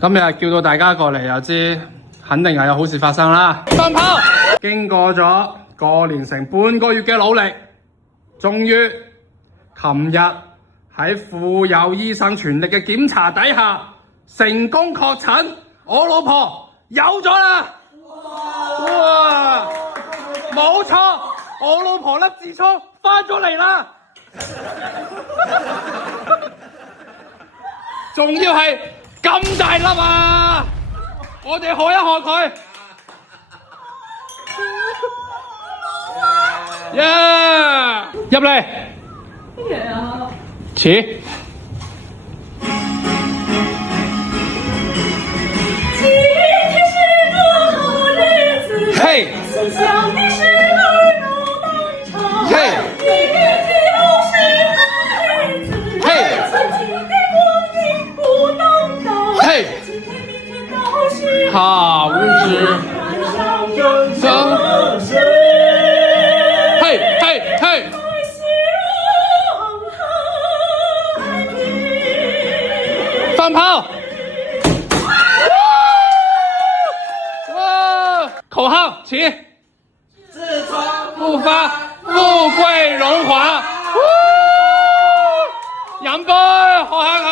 今日叫到大家過嚟，就知肯定係有好事發生啦。放炮！經過咗過年成半個月嘅努力，終於琴日喺婦幼醫生全力嘅檢查底下，成功確診，我老婆有咗啦！哇！冇錯，我老婆粒痔瘡翻咗嚟啦！仲要係咁大粒啊！我哋賀一賀佢。耶！入嚟。乜嘢啊？似。今天是个好日子，嘿。心想的事儿都能成。嘿。明天又是好日子，嘿。曾经的光阴不能倒。嘿。今天明天都是好日子。上人生是。嘿嘿嘿。放炮！哇！口號起！自創不發，富貴榮華。飲杯，喝下口。